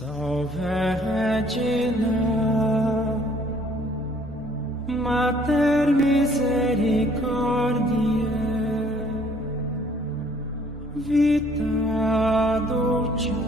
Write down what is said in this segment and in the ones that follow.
Vergine, Mater misericordiae, vita dulcedo.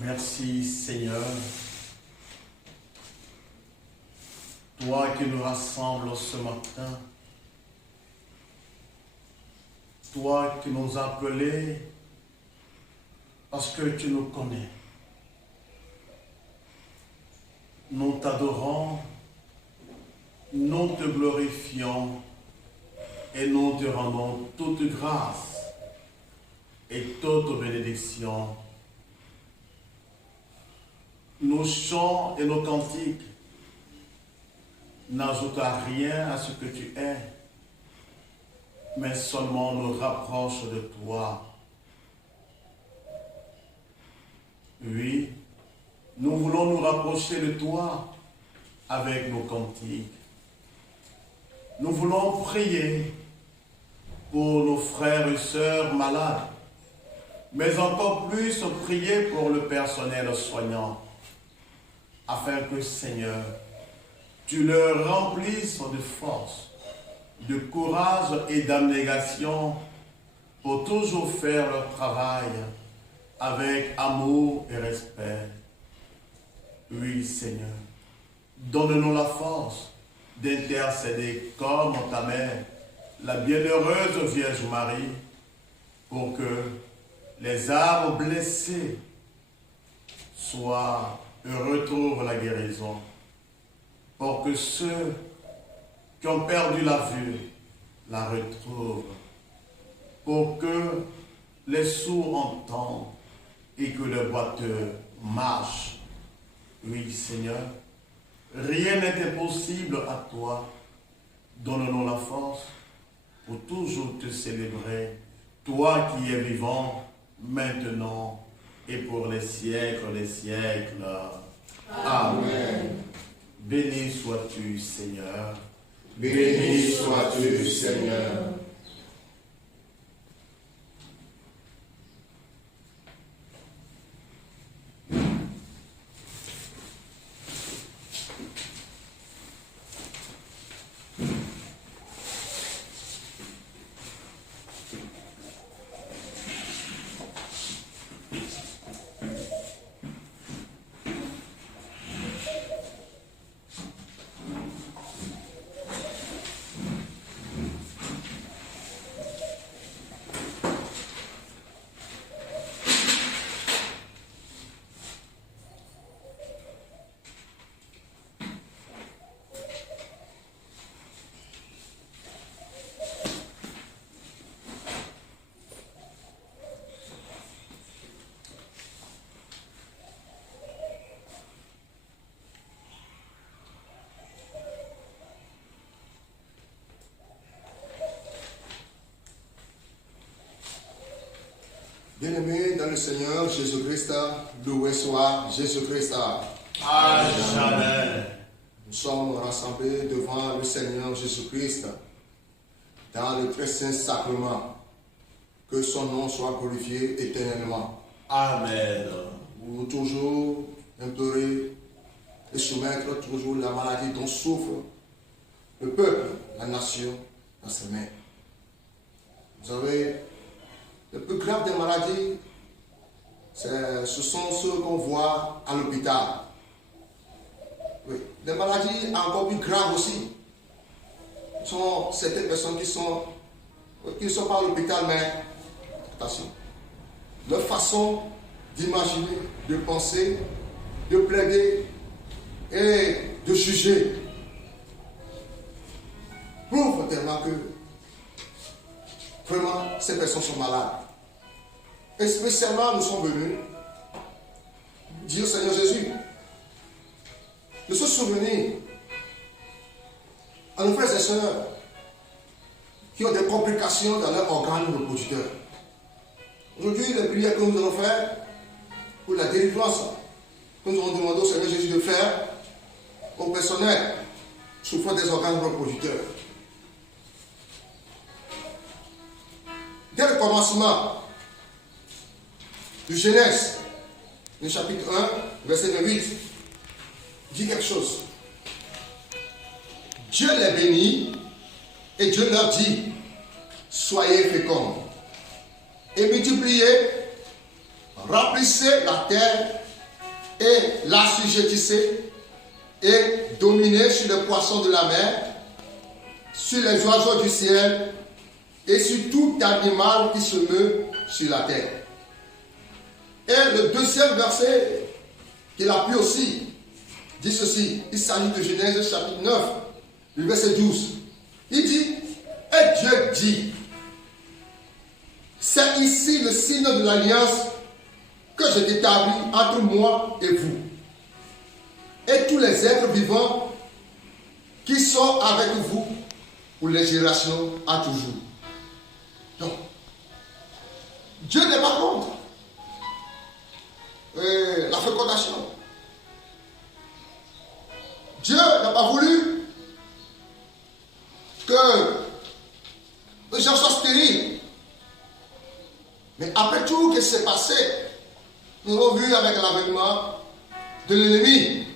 Merci Seigneur, toi qui nous rassembles ce matin, toi qui nous as appelés parce que tu nous connais. Nous t'adorons, nous te glorifions et nous te rendons toute grâce et toute bénédiction. Nos chants et nos cantiques n'ajoutent rien à ce que tu es, mais seulement nous rapprochent de toi. Oui, nous voulons nous rapprocher de toi avec nos cantiques. Nous voulons prier pour nos frères et sœurs malades, mais encore plus prier pour le personnel soignant, afin que, Seigneur, tu leur remplisses de force, de courage et d'abnégation pour toujours faire leur travail avec amour et respect. Oui, Seigneur, donne-nous la force d'intercéder comme ta mère, la bienheureuse Vierge Marie, pour que les âmes blessées retrouvent la guérison, pour que ceux qui ont perdu la vue la retrouvent, pour que les sourds entendent et que les boiteux marchent. Oui, Seigneur, rien n'est impossible à toi. Donne-nous la force pour toujours te célébrer, toi qui es vivant maintenant et pour les siècles des siècles. Amen. Béni sois-tu, Seigneur. Béni sois-tu, Seigneur. Bien-aimés dans le Seigneur Jésus-Christ, loué soit Jésus-Christ. À jamais. Nous sommes rassemblés devant le Seigneur Jésus-Christ dans le très saint sacrement. Que son nom soit glorifié éternellement. Amen. Vous toujours implorer et soumettre toujours la maladie dont souffre le peuple, la nation, dans ses mains. Vous savez, le plus grave des maladies, ce sont ceux qu'on voit à l'hôpital. Oui. Des maladies encore plus graves aussi sont certaines personnes qui ne sont pas à l'hôpital, mais attention, leur façon d'imaginer, de penser, de plaider et de juger prouve tellement que vraiment ces personnes sont malades. Et spécialement nous sommes venus dire au Seigneur Jésus de se souvenir à nos frères et sœurs qui ont des complications dans leur organe reproducteur. Aujourd'hui, les prières que nous allons faire pour la délivrance que nous allons demander au Seigneur Jésus de faire au personnel souffrant des organes reproducteurs. Dès le commencement du Genèse, le chapitre 1, verset 28, dit quelque chose. Dieu les bénit et Dieu leur dit, soyez féconds et multipliez, remplissez la terre et l'assujettissez et dominez sur les poissons de la mer, sur les oiseaux du ciel et sur tout animal qui se meut sur la terre. Et le deuxième verset qu'il appuie aussi dit ceci. Il s'agit de Genèse chapitre 9, le verset 12. Il dit, et Dieu dit, c'est ici le signe de l'alliance que j'ai établi entre moi et vous, et tous les êtres vivants qui sont avec vous pour les générations à toujours. Donc, Dieu n'est pas contre la fécondation. Dieu n'a pas voulu que les gens soient stériles. Mais après tout ce qui s'est passé, nous avons vu avec l'avènement de l'ennemi,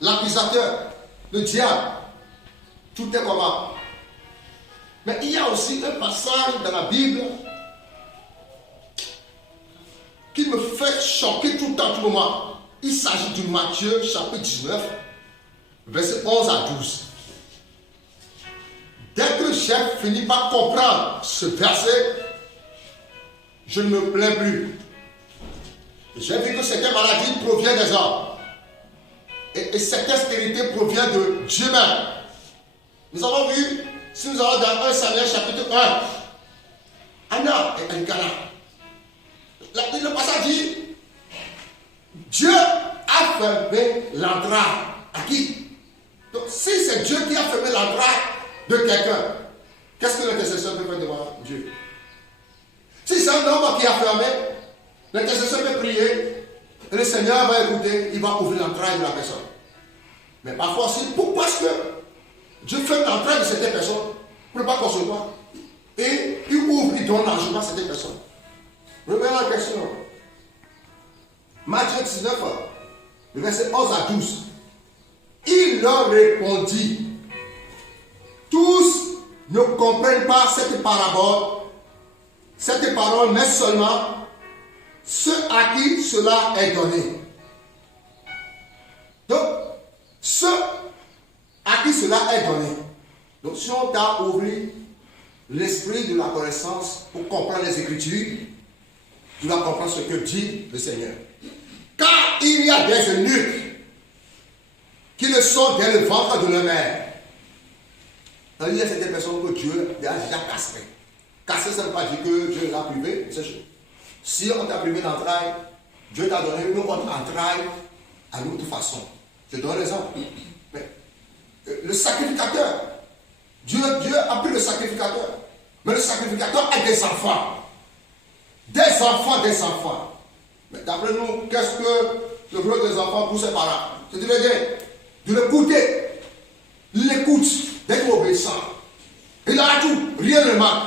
l'accusateur, le diable. Tout est comment. Mais il y a aussi un passage dans la Bible qui me fait choquer tout le temps, tout le moment. Il s'agit de Matthieu, chapitre 19, versets 11 à 12. Dès que j'ai fini par comprendre ce verset, je ne me plains plus. J'ai vu que certaines maladies proviennent des hommes. Et cette stérilité provient de Dieu même. Nous avons vu, si nous allons dans 1 Samuel chapitre 1, Anna et Elkana. Le passage dit, Dieu a fermé l'entrée. À qui? Donc si c'est Dieu qui a fermé l'entrée de quelqu'un, qu'est-ce que l'intercesseur peut faire devant Dieu? Si c'est un homme qui a fermé, l'intercesseur peut prier, et le Seigneur va écouter, il va ouvrir l'entrée de la personne. Mais parfois aussi, pourquoi est-ce que Dieu ferme l'entrée de certaines personnes pour ne pas concevoir? Et il ouvre, il donne l'argent à certaines personnes. Revenons à la question. Matthieu 19, le verset 11 à 12. Il leur répondit, tous ne comprennent pas cette parabole, mais seulement ceux à qui cela est donné. Donc, ceux à qui cela est donné. Donc, si on t'a ouvert l'esprit de la connaissance pour comprendre les Écritures, tu vas comprendre ce que dit le Seigneur. Car il y a des eunuques qui le sont dès le ventre de leur mère. Il y a certaines personnes que Dieu a déjà castrées. Castrées, ça ne veut pas dire que Dieu l'a privé. Si on t'a privé d'entrailles, Dieu t'a donné une autre entraille à une autre façon. Je donne l'exemple. Mais le sacrificateur, Dieu a pris le sacrificateur. Mais le sacrificateur a des enfants. Des enfants. Mais d'après nous, qu'est-ce que le rôle des enfants pour ses parents? C'est de l'aider, de l'écouter, Il l'écoute d'être obéissant. Il a tout, rien ne manque.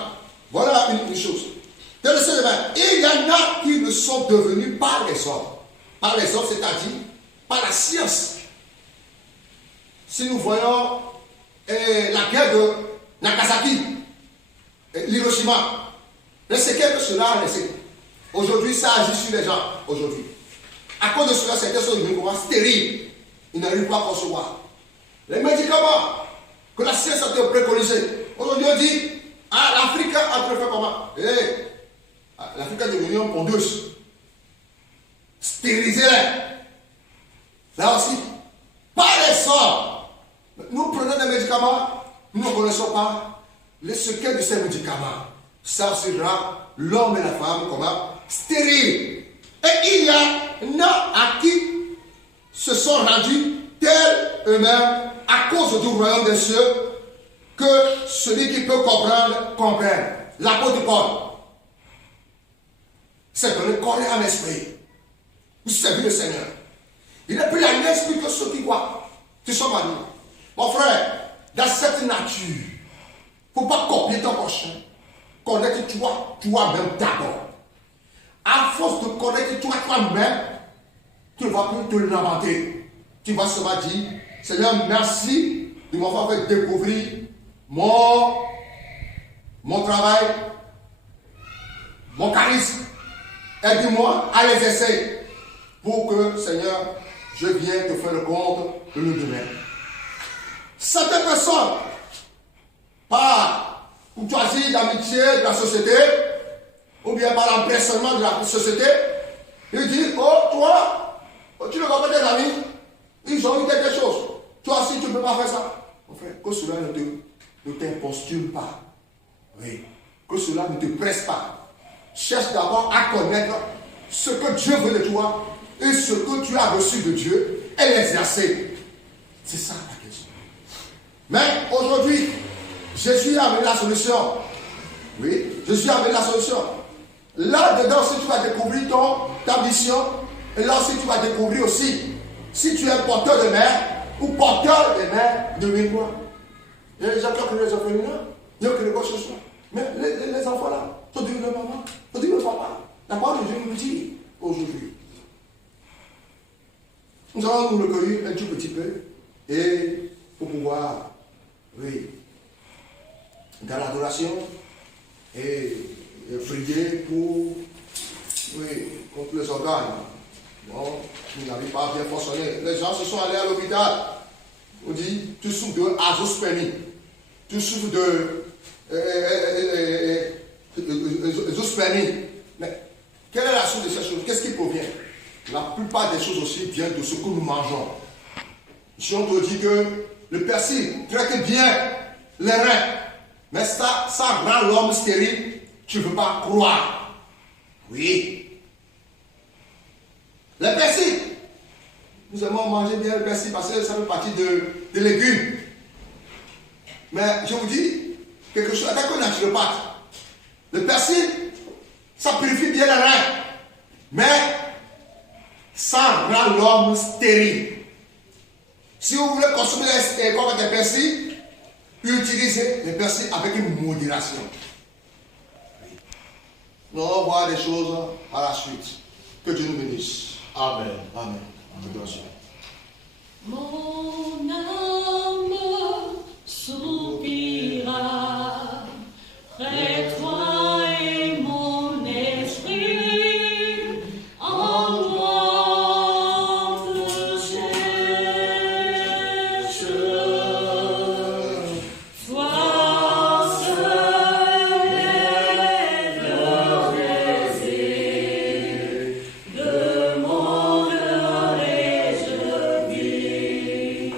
Voilà une chose. Dans le Seigneur, il y en a qui le sont devenus par les hommes. Par les hommes, c'est-à-dire par la science. Si nous voyons la guerre de Nagasaki, l'Hiroshima, c'est que cela a laissé. Aujourd'hui, ça agit sur les gens. Aujourd'hui. À cause de cela, certains sont devenus stériles. Ils n'arrivent pas à concevoir. Les médicaments que la science a préconisés. Aujourd'hui, on dit, l'Afrique a préféré comment? L'Afrique est devenue une pondeuse. Stérilisez-les. Là aussi, pas les sorts. Nous prenons des médicaments, nous ne connaissons pas les secrets de ces médicaments. Ça sera l'homme et la femme comment? Stériles. Et il y en a à qui se sont rendus tels eux-mêmes à cause du royaume des cieux que celui qui peut comprendre, comprenne. L'apôtre Paul s'est donné corps et âme esprit. Vous servez le Seigneur. Il est plus à l'esprit que ceux qui voient. Tu sommes à nous. Mon frère, dans cette nature, il ne faut pas copier ton prochain. Connaître toi-même d'abord. À force de connaître toi-même, tu ne vas plus te lamenter. Tu vas seulement dire, Seigneur, merci de m'avoir fait découvrir mon travail, mon charisme. Aide-moi à les essayer pour que, Seigneur, je vienne te faire le compte de le demain. Certaines personnes, par courtoisie d'amitié de la société, ou bien par l'empressement de la société, ils disent, oh, toi, tu ne vois pas tes amis, ils ont eu quelque chose. Toi aussi, tu ne peux pas faire ça. Mon frère, que cela ne t'impostule pas. Oui. Que cela ne te presse pas. Cherche d'abord à connaître ce que Dieu veut de toi et ce que tu as reçu de Dieu et l'exercer. C'est ça la question. Mais aujourd'hui, Jésus a amené la solution. Oui, Jésus a amené la solution. Là-dedans aussi, tu vas découvrir ta mission. Et là aussi, tu vas découvrir aussi si tu es un porteur de mère ou porteur de mère de quoi. Il y a des gens qui ont créé les orphelinats, ils ont créé quoi que ce soit. Mais les enfants là, sont devenus le maman, sont devenus le papa. La parole de Dieu nous dit aujourd'hui. Nous allons nous recueillir un tout petit peu et pour pouvoir, oui, dans l'adoration et prier pour, oui, contre les organes. Bon, qui n'arrivent pas à bien fonctionner. Les gens se sont allés à l'hôpital. On dit, tu souffres de azoospermie. Tu souffres de azoospermie. Mais quelle est la source de ces choses? Qu'est-ce qui provient? La plupart des choses aussi viennent de ce que nous mangeons. Si on te dit que le persil traite bien les reins, mais ça rend l'homme stérile, tu ne veux pas croire. Oui. Le persil. Nous aimons manger bien le persil parce que ça fait partie des légumes. Mais je vous dis quelque chose, avec un naturopathe. Le persil, ça purifie bien les reins. Mais ça rend l'homme stérile. Si vous voulez consommer des persils, utilisez les persils avec une modération. Nous allons voir des choses à la suite. Que Dieu nous bénisse. Amen. Amen. Mon âme soupira près de toi et mon esprit en toi te cherche. Toi seul est le désir de mon cœur et je vis.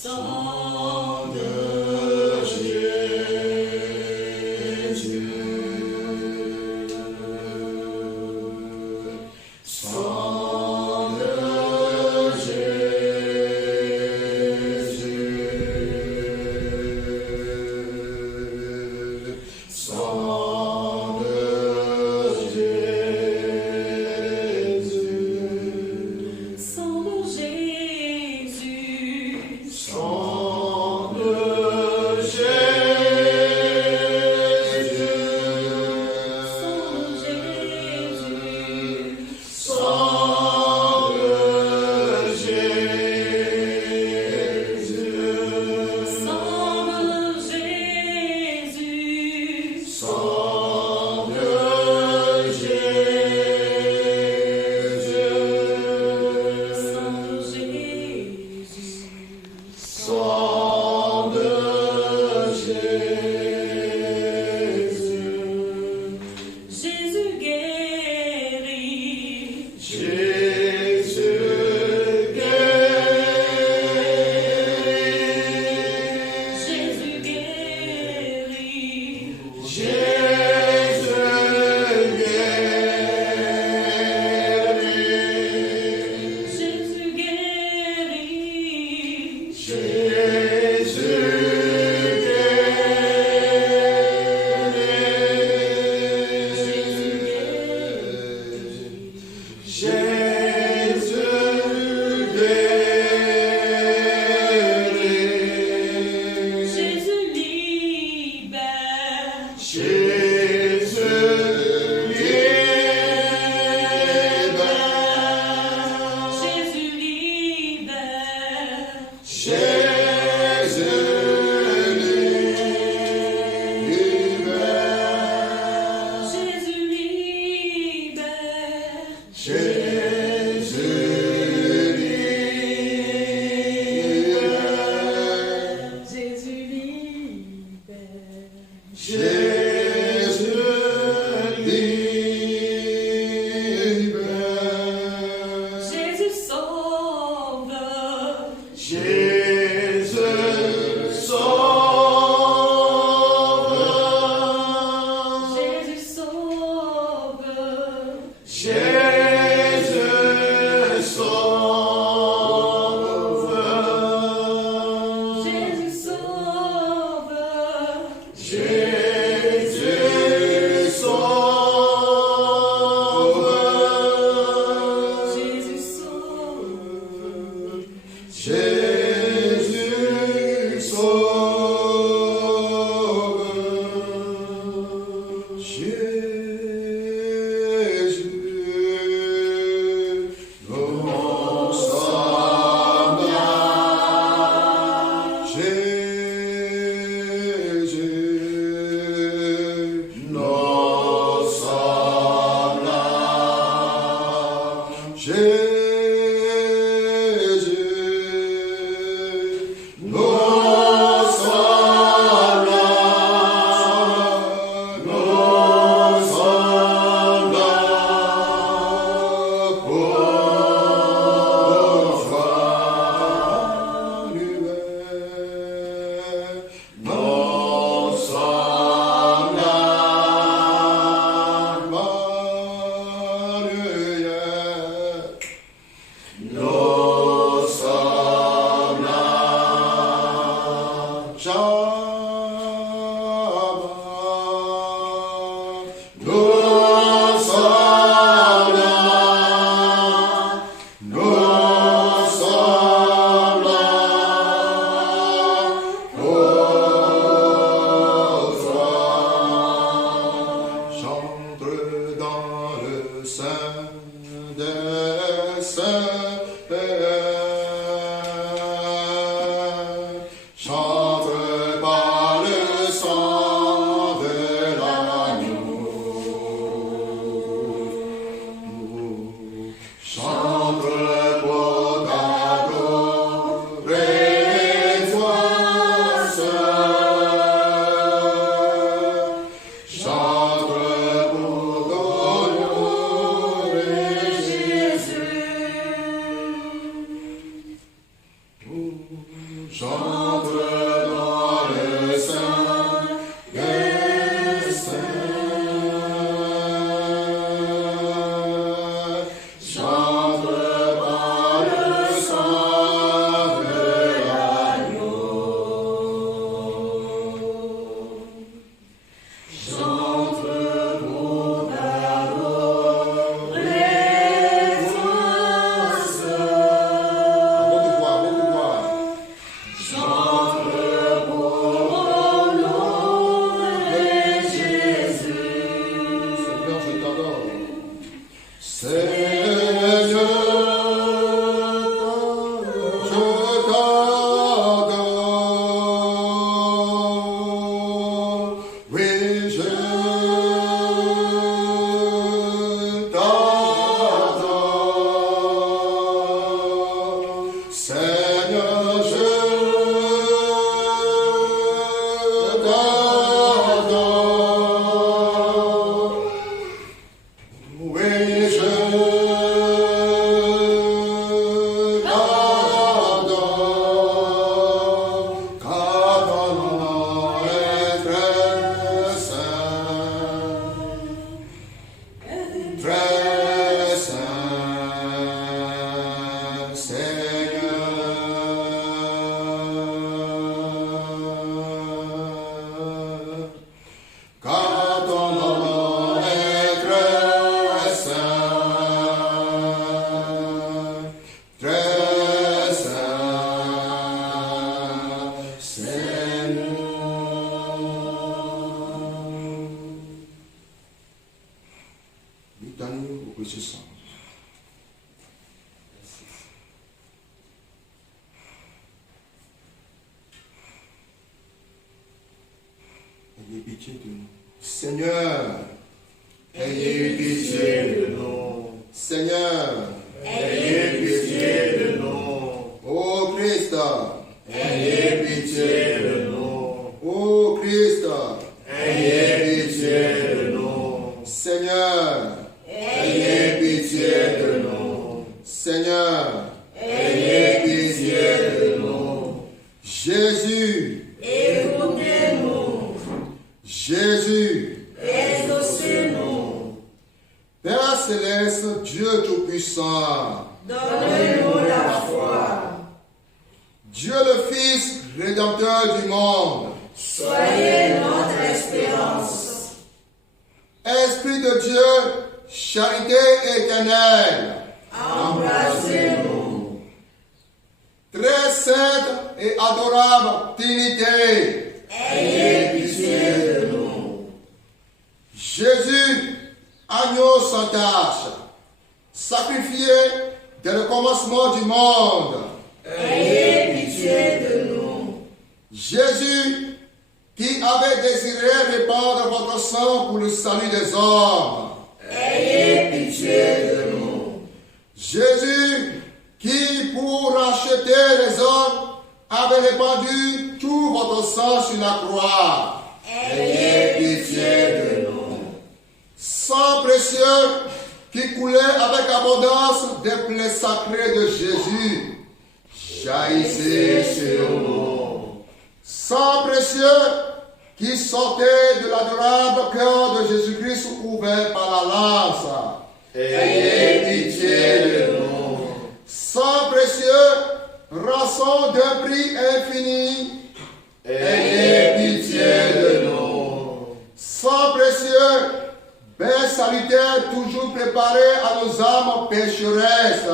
Sang de Sang de Jésus, Sang de Jésus J'entre dans le sein des saints. J'entre par le sang de l'agneau. J'entre pour adorer ton J'entre pour honorer Jésus. Seigneur, je t'adore. Seigneur, je t'adore. Oui, je t'adore. Seigneur, je t'adore. Oui, je t'adore. Car ton nom est très saint. Très saint, Seigneur. Car ton nom est très saint, Seigneur. Litanie au précieux sang. Ayez pitié de nous. Seigneur, ayez pitié de nous. Seigneur, ayez pitié de nous. Ô Christ, ayez pitié de nous. Ô Christ, ayez pitié de nous. Seigneur, ayez pitié de nous. Seigneur, ayez pitié de nous. Jésus, écoutez-nous. Jésus, exaucez-nous. Père céleste, Dieu Tout-Puissant, donnez-nous la foi. Dieu le Fils, Rédempteur du monde, soyez notre espérance. Esprit de Dieu, charité éternelle, embrassez-nous. Très sainte et adorable Trinité, ayez pitié de nous. Jésus, agneau sans tache, sacrifié dès le commencement du monde, ayez pitié de nous. Jésus, qui avait désiré répandre votre sang pour le salut des hommes, ayez pitié de nous. Jésus, qui pour racheter les hommes avait répandu tout votre sang sur la croix, ayez pitié de nous. Sang précieux qui coulait avec abondance des plaies sacrées de Jésus, jaillissez sur nous. Sang précieux qui sortait de l'adorable cœur de Jésus-Christ ouvert par la lance, ayez pitié de nous. Sang précieux, rançon d'un prix infini, ayez pitié de nous. Sang précieux, bain salutaire toujours préparé à nos âmes pécheresses,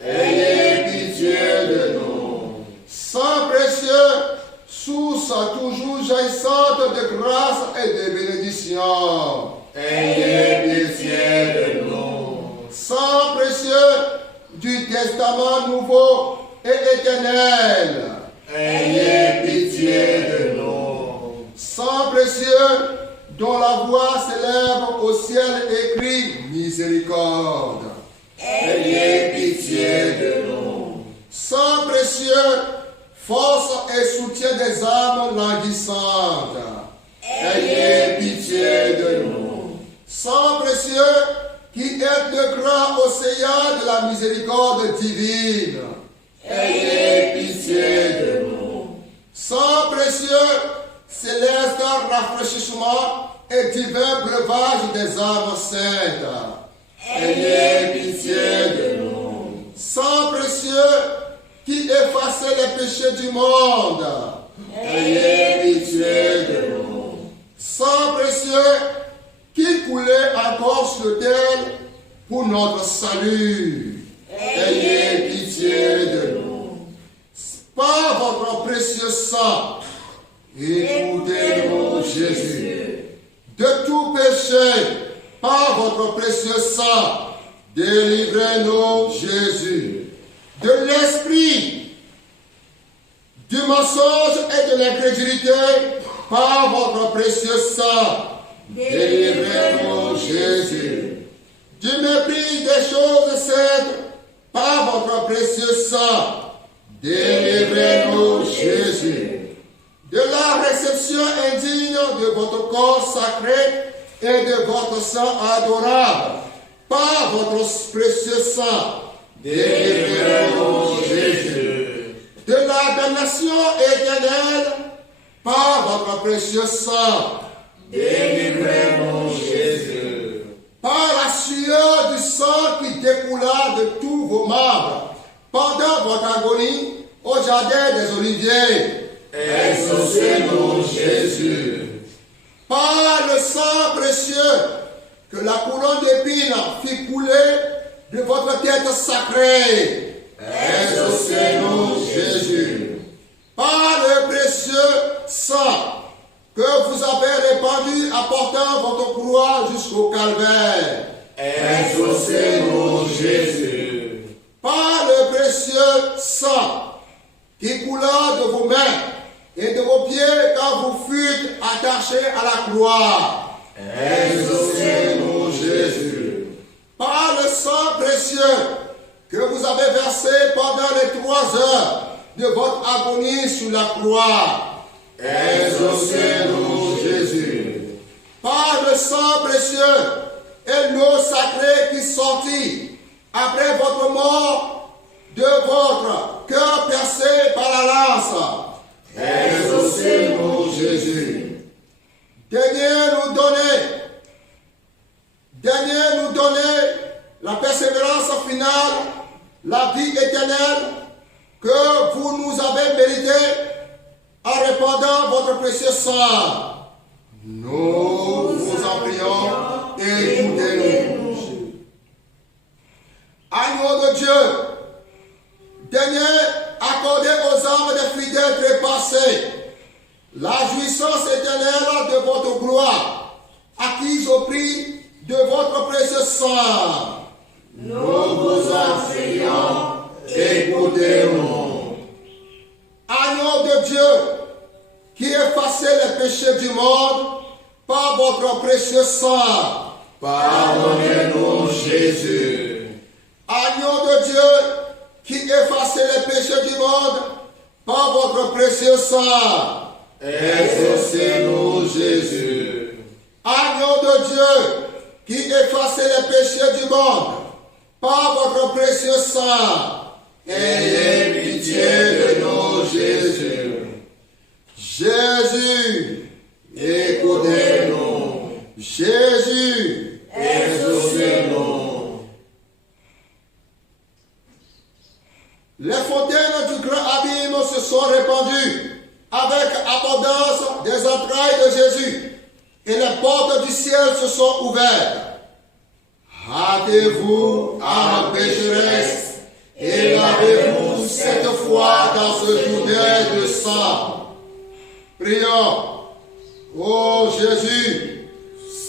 ayez pitié de nous. Sang précieux, source toujours jaillissante de grâce et de bénédiction, ayez pitié de nous. Sang précieux du testament nouveau et éternel, ayez pitié de nous. Sang précieux dont la voix s'élève au ciel écrit miséricorde, ayez pitié de nous. Sang précieux, force et soutien des âmes languissantes, ayez pitié de nous. Sang précieux, qui êtes de grand océan de la miséricorde divine, ayez pitié pitié de nous. Sang précieux, céleste rafraîchissement et divin breuvage des âmes saintes. Ayez pitié de nous. Sang précieux qui effaçait les péchés du monde. Ayez pitié de nous. Sang précieux qui coulait encore sur l'autel pour notre salut. Ayez pitié de nous. Par votre précieux sang, écoutez-nous, Jésus. De tout péché, par votre précieux sang, délivrez-nous, Jésus. De l'esprit, du mensonge et de l'incrédulité, par votre précieux sang, délivrez-nous, Jésus. Du mépris des choses saintes, par votre précieux sang, délivrez-nous, Jésus. De la réception indigne de votre corps sacré et de votre sang adorable, par votre précieux sang, délivrez-nous, Jésus. De la damnation éternelle, par votre précieux sang, délivrez-nous, Jésus. Par la sueur du sang qui découla de tous vos membres, pendant votre agonie au jardin des Oliviers, exaucez-nous, Jésus. Par le sang précieux que la couronne d'épines fit couler de votre tête sacrée, exaucez-nous, Jésus. Par le précieux sang que vous avez répandu apportant votre croix jusqu'au calvaire, exaucez-nous, Jésus. Par le précieux sang qui coula de vos mains et de vos pieds quand vous fûtes attachés à la croix, exaucez-nous, Jésus. Par le sang précieux que vous avez versé pendant les 3 heures de votre agonie sur la croix, exaucez-nous, Jésus. Par le sang précieux et l'eau sacrée qui sortit après votre mort de votre cœur percé par la lance, exaucez-nous, Jésus. Daignez nous donner la persévérance finale, la vie éternelle que vous nous avez méritée en répandant votre précieux sang. Nous vous en prions, écoutez-nous. Agneau de Dieu, daignez accorder aux âmes des fidèles trépassés la jouissance éternelle de votre gloire, acquise au prix de votre précieux sang. Nous vous en prions, écoutez-nous. Agneau de Dieu, qui effacez les péchés du monde par votre précieux sang, pardonnez-nous, Jésus. Agneau de Dieu, qui effacez les péchés du monde par votre précieux sang, exaucez-nous, Jésus. Agneau de Dieu, qui effacez les péchés du monde par votre précieux sang, ayez pitié de nous, Jésus. Jésus, écoutez-nous. Jésus, exaucez-nous. Les fontaines du grand abîme se sont répandues avec abondance des entrailles de Jésus, et les portes du ciel se sont ouvertes. Hâtez-vous à nos pécheresses et lavez-vous cette fois dans ce Jourdain de sang. Prions. Ô Jésus,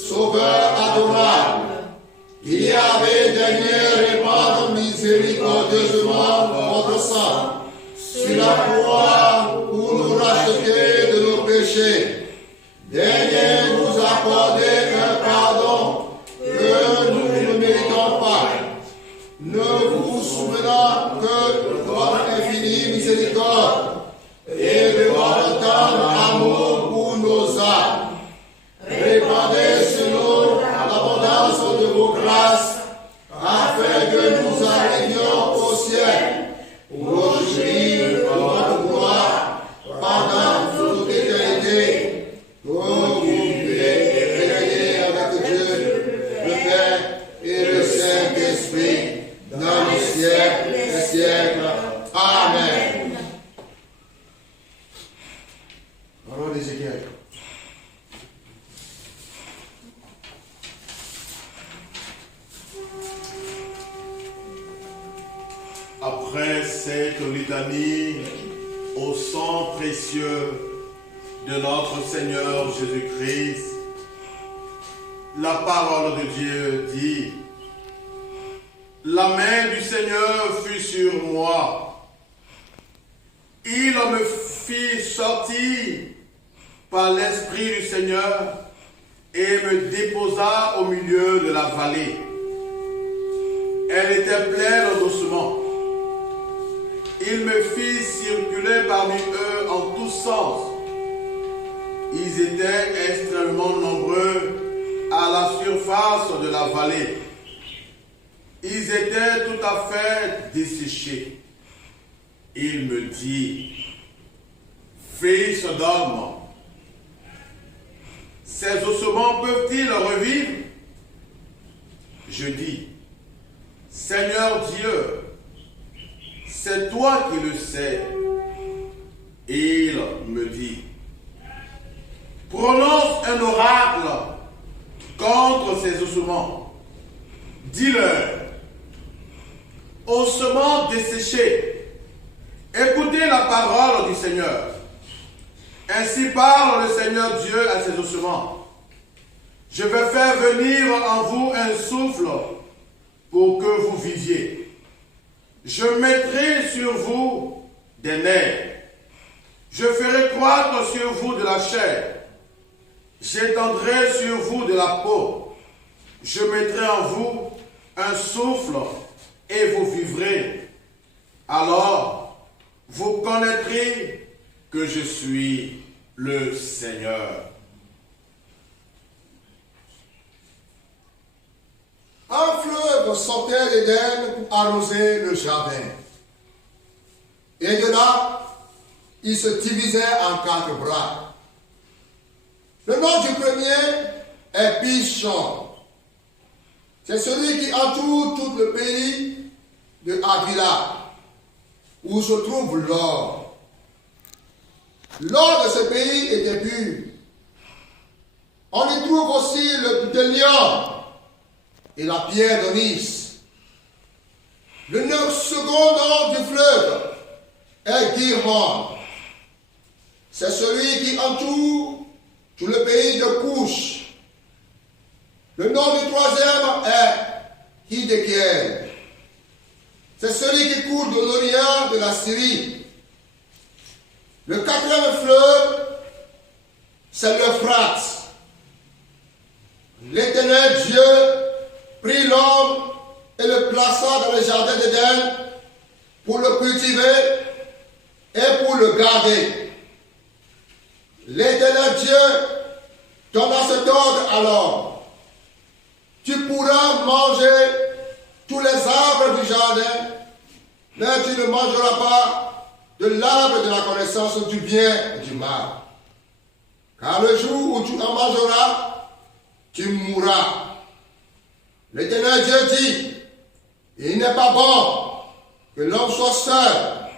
Sauveur adorable, qui avait daigné répandre miséricordieusement votre sang sur la croix pour nous racheter de nos péchés, daignez nous accorder un pardon que nous ne méritons pas, ne vous souvenant que de votre infinie miséricorde et de votre tendre amour pour nos âmes. Répandez sur nous l'abondance de vos grâces, afin que nous arrivions au ciel, où jouir de votre d'Ézéchiel. Après cette litanie au sang précieux de notre Seigneur Jésus-Christ, la parole de Dieu dit: la main du Seigneur fut sur moi. Il me fit sortir par l'Esprit du Seigneur et me déposa au milieu de la vallée. Elle était pleine d'ossements. Il me fit circuler parmi eux en tous sens. Ils étaient extrêmement nombreux à la surface de la vallée. Ils étaient tout à fait desséchés. Il me dit: fils d'homme, ces ossements peuvent-ils revivre? Je dis: Seigneur Dieu, c'est toi qui le sais. Et il me dit: prononce un oracle contre ces ossements. Dis-leur: ossements desséchés, écoutez la parole du Seigneur. Ainsi parle le Seigneur Dieu à ses ossements. Je vais faire venir en vous un souffle pour que vous viviez. Je mettrai sur vous des nerfs. Je ferai croître sur vous de la chair. J'étendrai sur vous de la peau. Je mettrai en vous un souffle et vous vivrez. Alors, vous connaîtrez que je suis le Seigneur. Un fleuve sortait d'Éden pour arroser le jardin. Et de là, il se divisait en 4 bras. Le nom du premier est Pishon. C'est celui qui entoure tout le pays de Havila, où se trouve l'or. L'or de ce pays était pur. On y trouve aussi le bdellium et la pierre d'onyx. Le second nom du fleuve est Gihon. C'est celui qui entoure tout le pays de Couche. Le nom du troisième est Hiddekel. C'est celui qui coule de l'Orient de la Syrie. Le 4e fleuve, c'est l'Euphrate. L'Éternel Dieu prit l'homme et le plaça dans le jardin d'Éden pour le cultiver et pour le garder. L'Éternel Dieu donna cet ordre à l'homme: tu pourras manger tous les arbres du jardin, mais tu ne mangeras pas de l'arbre de la connaissance du bien et du mal. Car le jour où tu en mangeras, tu mourras. L'Éternel Dieu dit: il n'est pas bon que l'homme soit seul.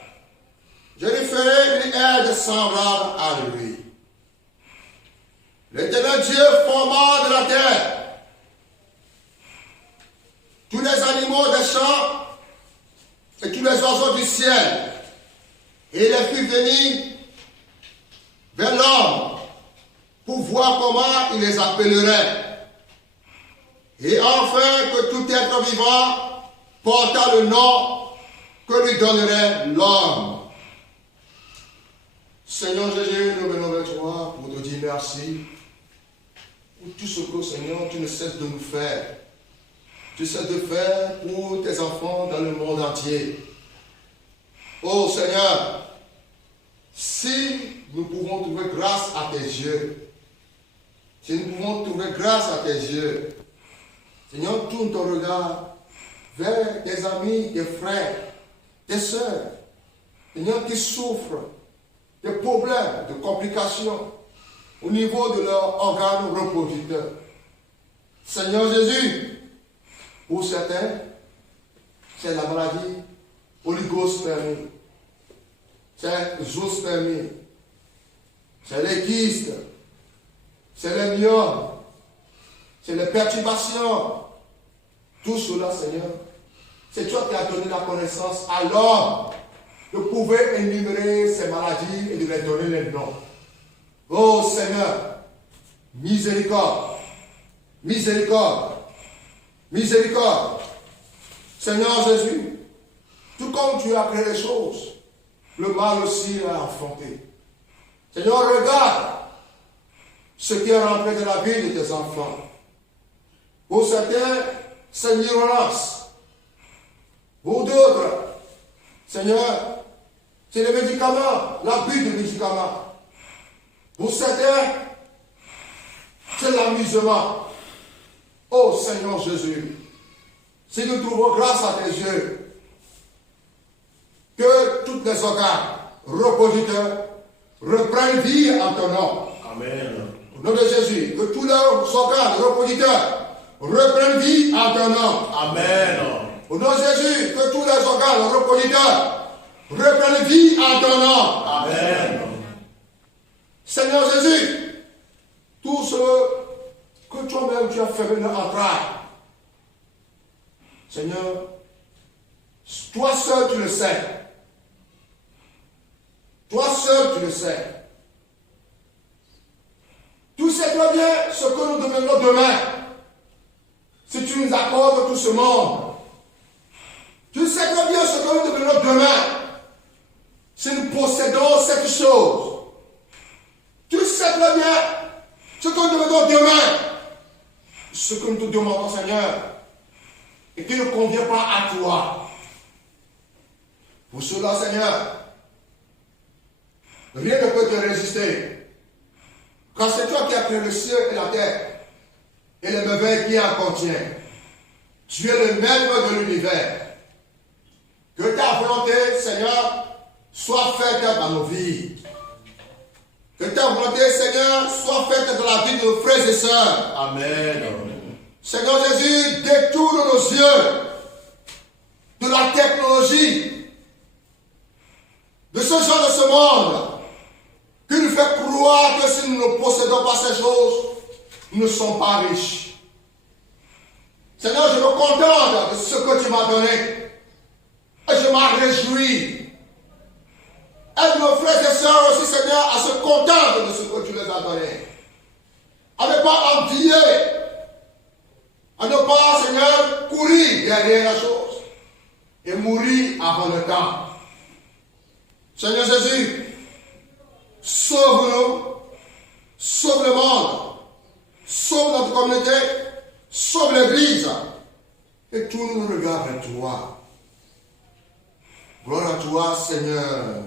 Je lui ferai une aide semblable à lui. L'Éternel Dieu forma de la terre tous les animaux des champs et tous les oiseaux du ciel, et il les fit venir vers l'homme pour voir comment il les appellerait. Et enfin que tout être vivant porta le nom que lui donnerait l'homme. Seigneur Jésus, nous venons vers toi pour te dire merci pour tout ce que, Seigneur, tu ne cesses de nous faire. Tu cesses de faire pour tes enfants dans le monde entier. Oh Seigneur, si nous pouvons trouver grâce à tes yeux, si nous pouvons trouver grâce à tes yeux, Seigneur, tourne ton regard vers tes amis, tes frères, tes sœurs, Seigneur, qui souffrent de problèmes, de complications au niveau de leurs organes reproducteurs. Seigneur Jésus, pour certains, c'est la maladie oligospermie, c'est zoospermie. c'est les kystes, c'est les myomes, c'est les perturbations. Tout cela, Seigneur, c'est toi qui as donné la connaissance à l'homme de pouvoir énumérer ces maladies et de les donner les noms. Oh Seigneur, miséricorde, miséricorde, miséricorde. Seigneur Jésus, tout comme tu as créé les choses, le mal aussi l'a affronté. Seigneur, regarde ce qui est rentré dans la vie de tes enfants. Pour certains, c'est l'ignorance. Pour d'autres, Seigneur, c'est les médicaments, l'abus de médicaments. Pour certains, c'est l'amusement. Oh Seigneur Jésus, si nous trouvons grâce à tes yeux, que tous les organes repositeurs reprennent vie en ton nom. Amen. Au nom de Jésus, que tous les organes repositeurs reprennent vie en ton nom. Amen. Au nom de Jésus, que tous les organes repositeurs reprennent vie en ton nom. Amen. Seigneur Jésus, tout ce que toi-même tu as fait venir en train, Seigneur, toi seul tu le sais. Toi seul tu le sais. Tu sais très bien ce que nous deviendrons demain. Si tu nous accordes tout ce monde. Tu sais très bien ce que nous deviendrons demain. Si nous possédons cette chose. Tu sais très bien ce que nous deviendrons demain. Ce que nous te demandons, Seigneur, et qui ne convient pas à toi. Pour cela, Seigneur, rien ne peut te résister. Car c'est toi qui as créé le ciel et la terre et les merveilles qui en contiennent. Tu es le maître de l'univers. Que ta volonté, Seigneur, soit faite dans nos vies. Que ta volonté, Seigneur, soit faite dans la vie de nos frères et sœurs. Amen. Seigneur Jésus, détourne nos yeux de la technologie, de ce genre de ce monde, qui nous fait croire que si nous ne possédons pas ces choses, nous ne sommes pas riches. Seigneur, je me contente de ce que tu m'as donné, et je m'en réjouis. Aide nos frères et sœurs aussi, Seigneur, à se contenter de ce que tu les as donné. À ne pas envier, à ne pas, Seigneur, courir derrière la chose et mourir avant le temps. Seigneur Jésus, sauve-nous, sauve le monde, sauve notre communauté, sauve l'Église, et tout nous regarde à toi. Gloire à toi, Seigneur.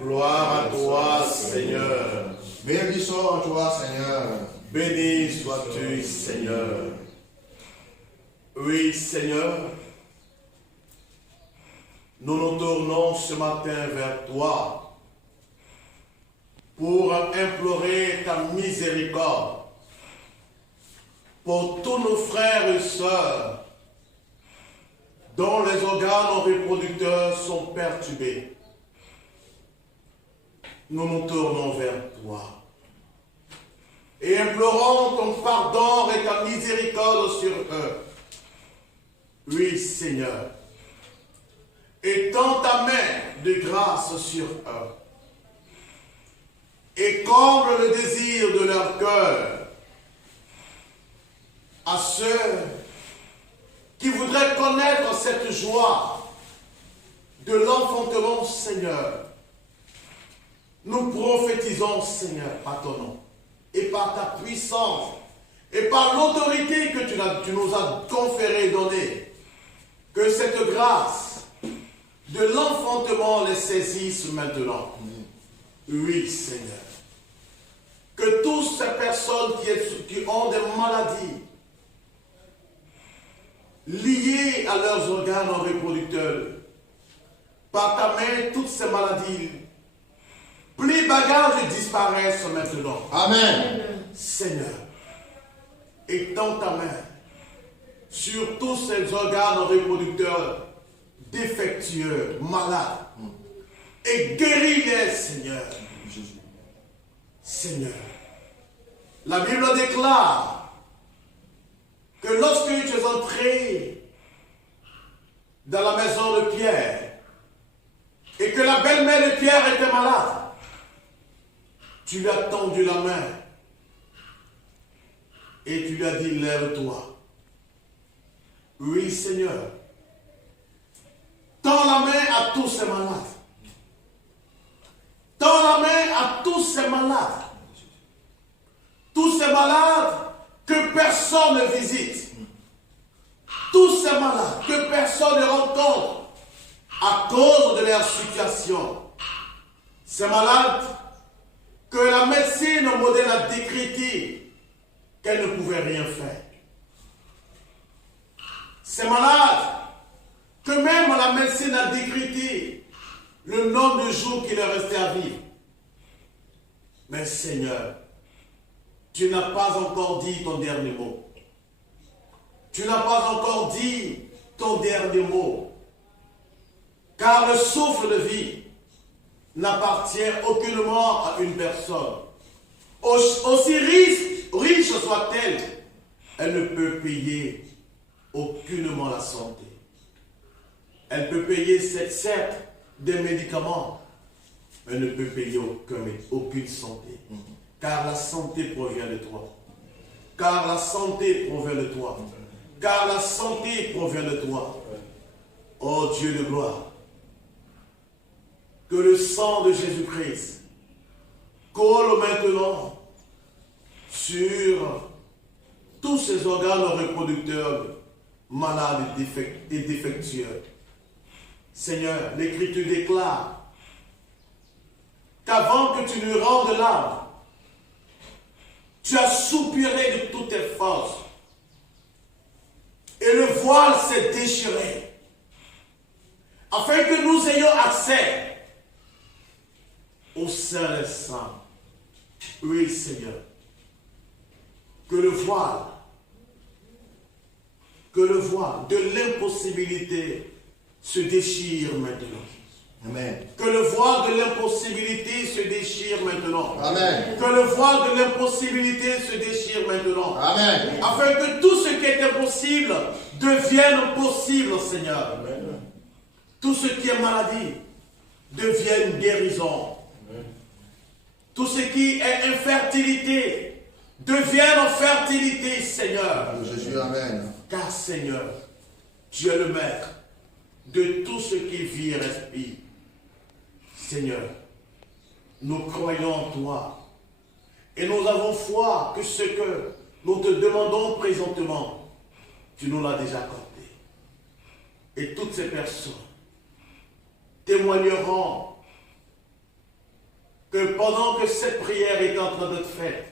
Gloire à toi, Seigneur. Bénissons à toi, Seigneur. Béni sois-tu, Seigneur. Oui, Seigneur, nous nous tournons ce matin vers toi pour implorer ta miséricorde pour tous nos frères et sœurs dont les organes reproducteurs sont perturbés. Nous nous tournons vers toi et implorons ton pardon et ta miséricorde sur eux. Oui, Seigneur, étends ta main de grâce sur eux et comble le désir de leur cœur à ceux qui voudraient connaître cette joie de l'enfantement, Seigneur. Nous prophétisons, Seigneur, par ton nom et par ta puissance et par l'autorité que tu nous as conférée et donnée, que cette grâce de l'enfantement les saisisse maintenant. Oui, Seigneur. Que toutes ces personnes qui ont des maladies liées à leurs organes reproducteurs, par ta main, toutes ces maladies, plis bagages disparaissent maintenant. Amen. Seigneur, étends ta main sur tous ces organes reproducteurs défectueux, malades, et guéris-les, Seigneur. Seigneur, la Bible déclare que lorsque tu es entré dans la maison de Pierre et que la belle-mère de Pierre était malade, tu lui as tendu la main et tu lui as dit, lève-toi. Oui, Seigneur. Tends la main à tous ces malades. Tends la main à tous ces malades. Tous ces malades que personne ne visite. Tous ces malades que personne ne rencontre à cause de leur situation. Ces malades que la médecine moderne a décrété qu'elle ne pouvait rien faire. Ces malades que même la médecine a décrété le nombre de jours qu'il est resté à vivre. Mais Seigneur, tu n'as pas encore dit ton dernier mot. Tu n'as pas encore dit ton dernier mot. Car le souffle de vie n'appartient aucunement à une personne. Aussi riche soit-elle, elle ne peut payer aucunement la santé. Elle peut payer certes des médicaments, mais ne peut payer aucune santé. Car la santé provient de toi. Car la santé provient de toi. Car la santé provient de toi. Oh Dieu de gloire, que le sang de Jésus-Christ colle maintenant sur tous ces organes reproducteurs malades et défectueux. Seigneur, l'Écriture déclare qu'avant que tu nous rendes l'âme, tu as soupiré de toutes tes forces et le voile s'est déchiré afin que nous ayons accès au Saint des Saints. Oui, Seigneur, que le voile de l'impossibilité se déchire maintenant. Amen. Que le voile de l'impossibilité se déchire maintenant. Amen. Que le voile de l'impossibilité se déchire maintenant. Amen. Afin que tout ce qui est impossible devienne possible, Seigneur. Amen. Tout ce qui est maladie devienne guérison. Amen. Tout ce qui est infertilité devienne fertilité, Seigneur. Jésus, amen. Car, Seigneur, tu es le maître de tout ce qui vit et respire. Seigneur, nous croyons en toi et nous avons foi que ce que nous te demandons présentement, tu nous l'as déjà accordé. Et toutes ces personnes témoigneront que pendant que cette prière est en train d'être faite,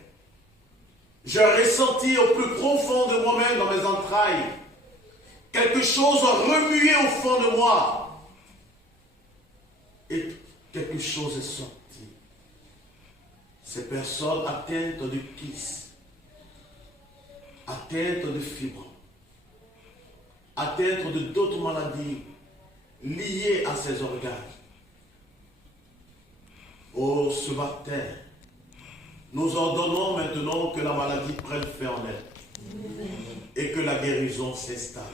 j'ai ressenti au plus profond de moi-même, dans mes entrailles, quelque chose remué au fond de moi. Et quelque chose est sorti. Ces personnes atteintes de kyste, atteintes de fibres, atteintes de d'autres maladies liées à ces organes. Oh, ce matin, nous ordonnons maintenant que la maladie prenne fin en elle. Et que la guérison s'installe.